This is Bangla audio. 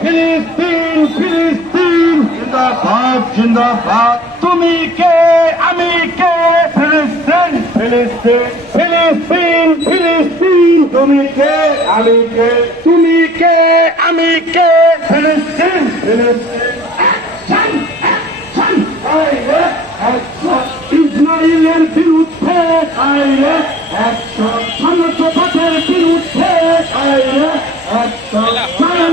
ফিলিস্তিন ফিলিস্তিন জিন্দাবাদ জিন্দাবাদ তুমি কে আমি কে ফিলিস্তিন ফিলিস্তিন ফিলিস্তিন ফিলিস্তিন তুমি কে আমি কে তুমি কে আমি কে ফিলিস্তিন